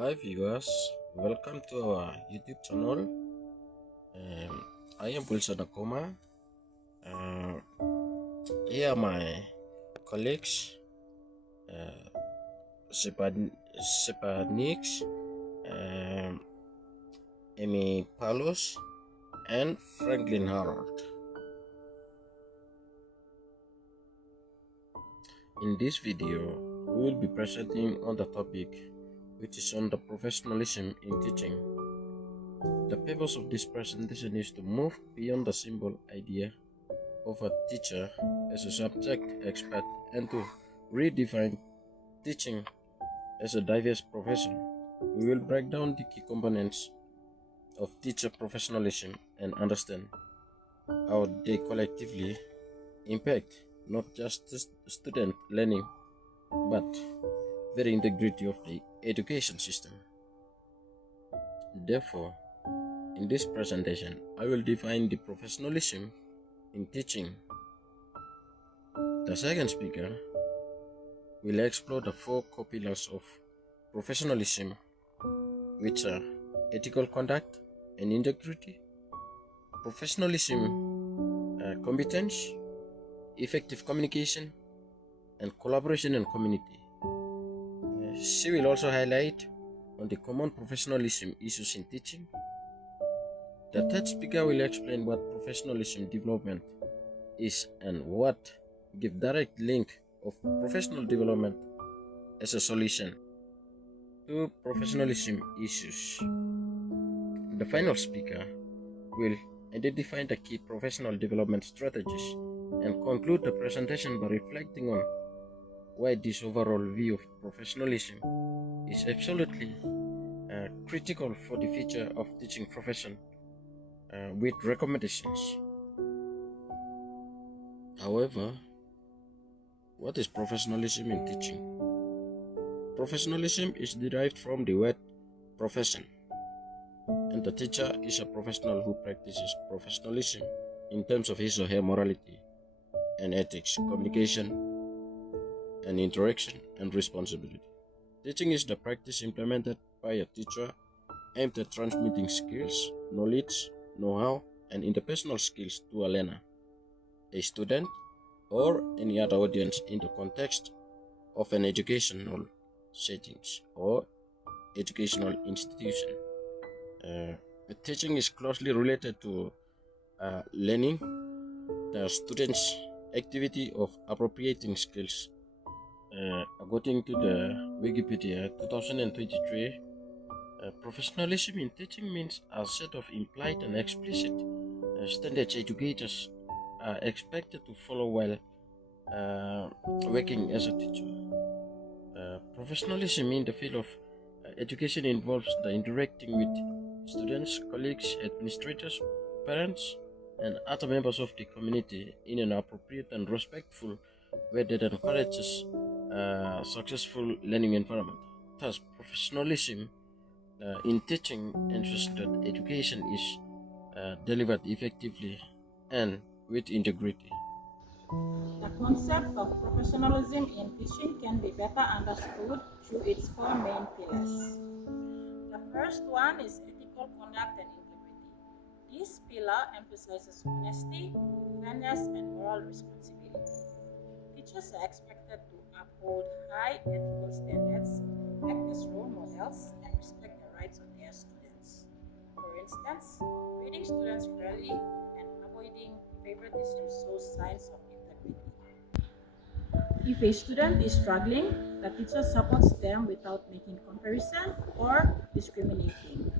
Hi viewers, welcome to our YouTube channel. I am Wilson Akoma. Here are my colleagues, Sepanix, Amy Palos, and Franklin Harold. In this video, we will be presenting on the topic which is on the professionalism in teaching. The purpose of this presentation is to move beyond the simple idea of a teacher as a subject expert and to redefine teaching as a diverse profession. We will break down the key components of teacher professionalism and understand how they collectively impact not just student learning but the integrity of the education system. Therefore, in this presentation, I will define the professionalism in teaching. The second speaker will explore the four core pillars of professionalism, which are ethical conduct and integrity, professionalism, competence, effective communication, and collaboration and community. She will also highlight on the common professionalism issues in teaching. The third speaker will explain what professionalism development is and what give direct link of professional development as a solution to professionalism issues. The final speaker will identify the key professional development strategies and conclude the presentation by reflecting on why this overall view of professionalism is absolutely critical for the future of teaching profession with recommendations. However, what is professionalism in teaching? Professionalism is derived from the word profession, and the teacher is a professional who practices professionalism in terms of his or her morality and ethics, communication, and interaction and responsibility. Teaching is the practice implemented by a teacher aimed at transmitting skills, knowledge, know-how, and interpersonal skills to a learner, a student, or any other audience in the context of an educational settings or educational institution. Teaching is closely related to learning, the student's activity of appropriating skills. According to the Wikipedia 2023, professionalism in teaching means a set of implied and explicit standards educators are expected to follow while working as a teacher. Professionalism in the field of education involves the interacting with students, colleagues, administrators, parents, and other members of the community in an appropriate and respectful way that encourages successful learning environment. Thus, professionalism in teaching ensures that education is delivered effectively and with integrity. The concept of professionalism in teaching can be better understood through its four main pillars. The first one is ethical conduct and integrity. This pillar emphasizes honesty, fairness, and moral responsibility. Teachers are expected to uphold high ethical standards, act as role models, and respect the rights of their students. For instance, grading students fairly and avoiding favoritism shows signs of integrity. If a student is struggling, the teacher supports them without making comparison or discriminating.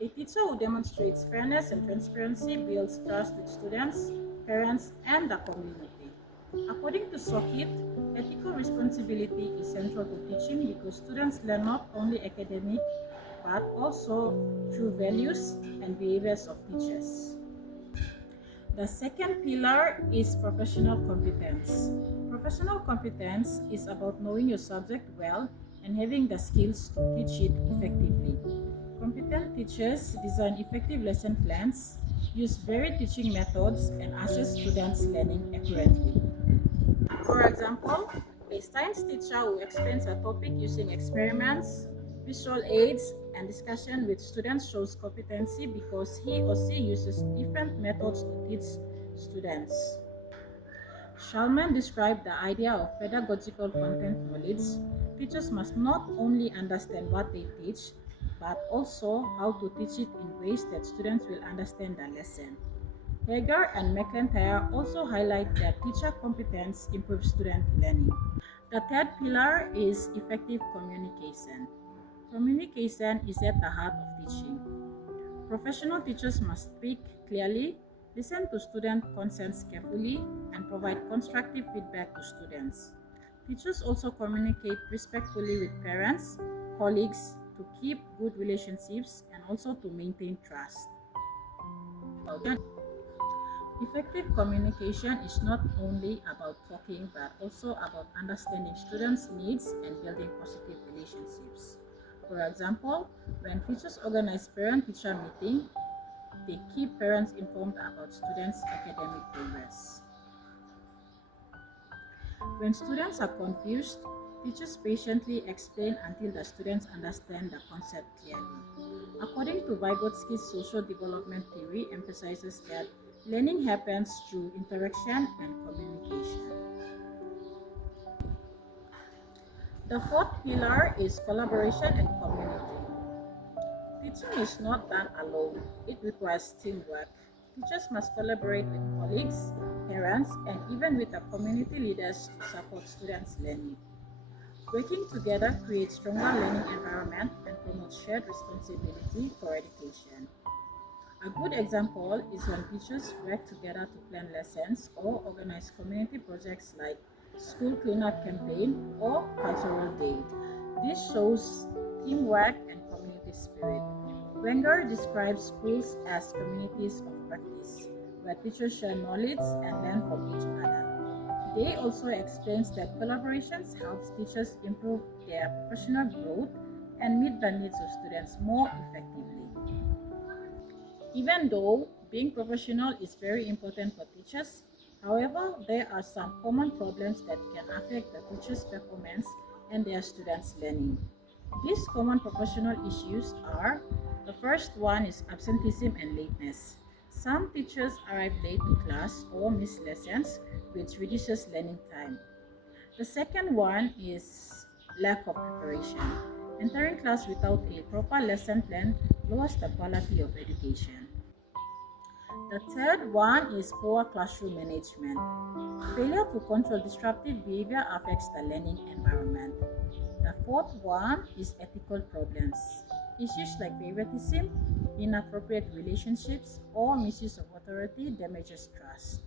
A teacher who demonstrates fairness and transparency builds trust with students, parents, and the community. According to Sockit, ethical responsibility is central to teaching because students learn not only academic but also through values and behaviors of teachers. The second pillar is professional competence. Professional competence is about knowing your subject well and having the skills to teach it effectively. Competent teachers design effective lesson plans, use varied teaching methods, and assess students' learning accurately. For example, a science teacher who explains a topic using experiments, Visual aids and discussion with students shows competency because he or she uses different methods to teach students. Shalman described the idea of pedagogical content knowledge. Teachers must not only understand what they teach, but also how to teach it in ways that students will understand the lesson. Hager and McIntyre also highlight that teacher competence improves student learning. The third pillar is effective communication. Communication is at the heart of teaching. Professional teachers must speak clearly, listen to student concerns carefully, and provide constructive feedback to students. Teachers also communicate respectfully with parents, colleagues to keep good relationships and also to maintain trust. Effective communication is not only about talking but also about understanding students' needs and building positive relationships. For example, when teachers organize parent-teacher meeting, they keep parents informed about students' academic progress. When students are confused, teachers patiently explain until the students understand the concept clearly. According to Vygotsky's social development theory emphasizes that learning happens through interaction and communication. The fourth pillar is collaboration and community. Teaching is not done alone. It requires teamwork. Teachers must collaborate with colleagues, parents, and even with the community leaders to support students' learning. Working together creates stronger learning environment and promotes shared responsibility for education. A good example is when teachers work together to plan lessons or organize community projects like school cleanup campaign or cultural day. This shows teamwork and community spirit. Wenger describes schools as communities of practice, where teachers share knowledge and learn from each other. They also explains that collaborations helps teachers improve their professional growth and meet the needs of students more effectively. Even though being professional is very important for teachers, however, there are some common problems that can affect the teacher's performance and their students' learning. These common professional issues are: the first one is absenteeism and lateness. Some teachers arrive late to class or miss lessons, which reduces learning time. The second one is lack of preparation. Entering class without a proper lesson plan lowers the quality of education. The third one is poor classroom management. Failure to control disruptive behavior affects the learning environment. The fourth one is ethical problems. Issues like favoritism, inappropriate relationships, or misuse of authority damages trust.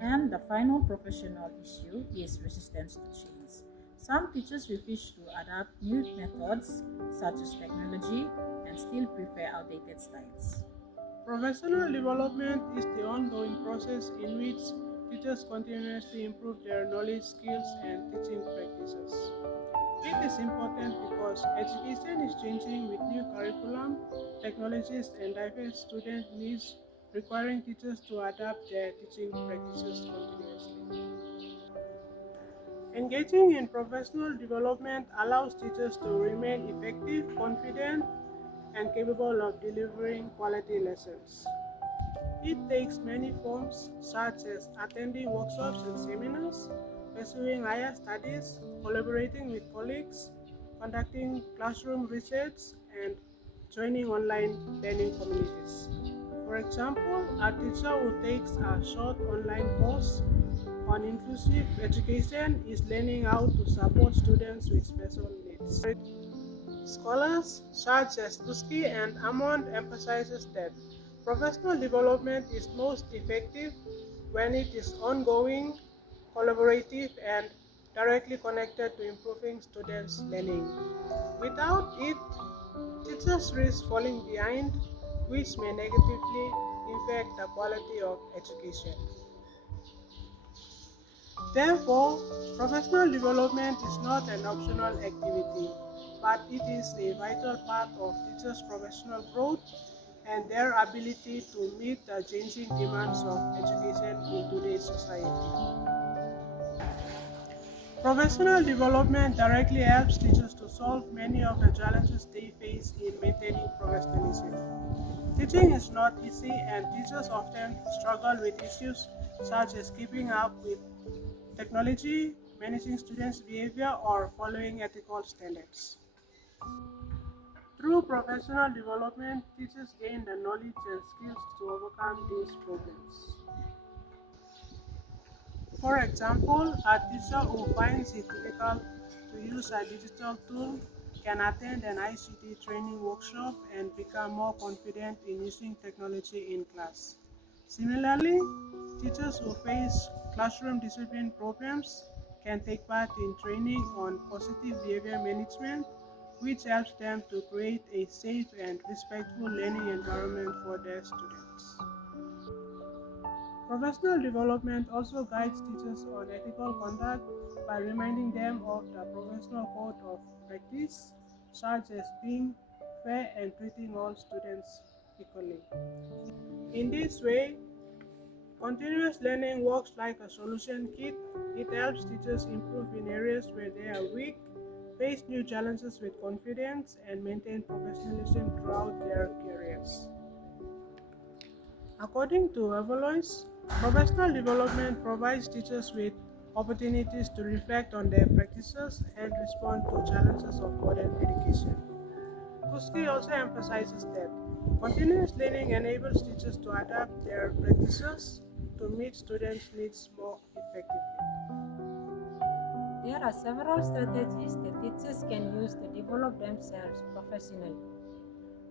And the final professional issue is resistance to change. Some teachers refuse to adapt new methods such as technology and still prefer outdated styles. Professional development is the ongoing process in which teachers continuously improve their knowledge, skills, and teaching practices. It is important because education is changing with new curriculum, technologies, and diverse student needs, requiring teachers to adapt their teaching practices continuously. Engaging in professional development allows teachers to remain effective, confident, and capable of delivering quality lessons. It takes many forms, such as attending workshops and seminars, pursuing higher studies, collaborating with colleagues, conducting classroom research, and joining online learning communities. For example, a teacher who takes a short online course on inclusive education is learning how to support students with special needs. Scholars such as Lusky and Ammon emphasizes that professional development is most effective when it is ongoing, collaborative, and directly connected to improving students' learning. Without it, teachers risk falling behind, which may negatively impact the quality of education. Therefore, professional development is not an optional activity, but it is a vital part of teachers' professional growth and their ability to meet the changing demands of education in today's society. Professional development directly helps teachers to solve many of the challenges they face in maintaining professionalism. Teaching is not easy, and teachers often struggle with issues such as keeping up with technology, managing students' behavior, or following ethical standards. Through professional development, teachers gain the knowledge and skills to overcome these problems. For example, a teacher who finds it difficult to use a digital tool can attend an ICT training workshop and become more confident in using technology in class. Similarly, teachers who face classroom discipline problems can take part in training on positive behavior management, which helps them to create a safe and respectful learning environment for their students. Professional development also guides teachers on ethical conduct by reminding them of the professional code of practice, such as being fair and treating all students equally. In this way, continuous learning works like a solution kit. It helps teachers improve in areas where they are weak, face new challenges with confidence, and maintain professionalism throughout their careers. According to Evaluate, professional development provides teachers with opportunities to reflect on their practices and respond to challenges of modern education. Kuski also emphasizes that continuous learning enables teachers to adapt their practices to meet students' needs more effectively. There are several strategies that teachers can use to develop themselves professionally.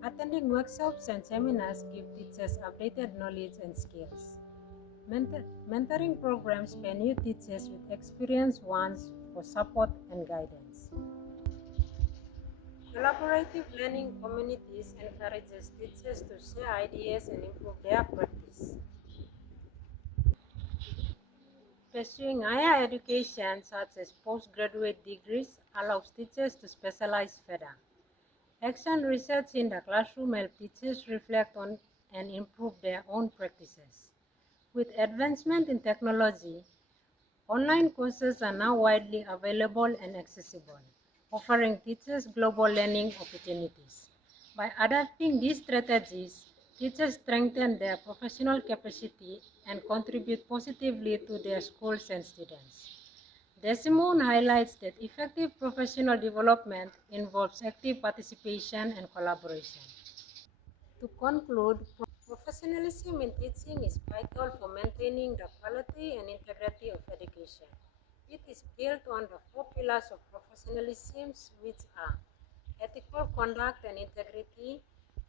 Attending workshops and seminars give teachers updated knowledge and skills. Mentoring programs pair new teachers with experienced ones for support and guidance. Collaborative learning communities encourages teachers to share ideas and improve their practice. Pursuing higher education, such as postgraduate degrees, allows teachers to specialize further. Action research in the classroom helps teachers reflect on and improve their own practices. With advancement in technology, online courses are now widely available and accessible, offering teachers global learning opportunities. By adapting these strategies, teachers strengthen their professional capacity and contribute positively to their schools and students. Desimone highlights that effective professional development involves active participation and collaboration. To conclude, professionalism in teaching is vital for maintaining the quality and integrity of education. It is built on the four pillars of professionalism, which are ethical conduct and integrity,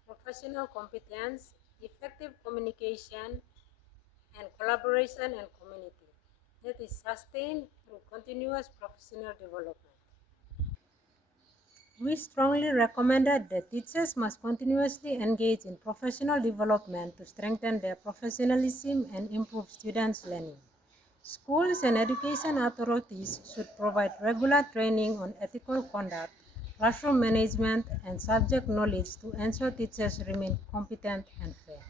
professional competence, effective communication, and collaboration and community that is sustained through continuous professional development. We strongly recommended that teachers must continuously engage in professional development to strengthen their professionalism and improve students' learning. Schools and education authorities should provide regular training on ethical conduct, classroom management, and subject knowledge to ensure teachers remain competent and fair.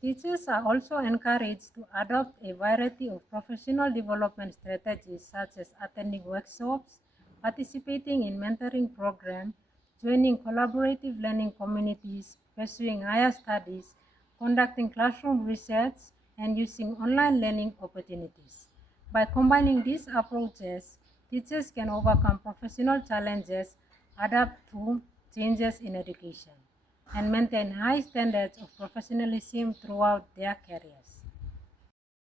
Teachers are also encouraged to adopt a variety of professional development strategies such as attending workshops, participating in mentoring programs, joining collaborative learning communities, pursuing higher studies, conducting classroom research, and using online learning opportunities. By combining these approaches, teachers can overcome professional challenges, adapt to changes in education, and maintain high standards of professionalism throughout their careers.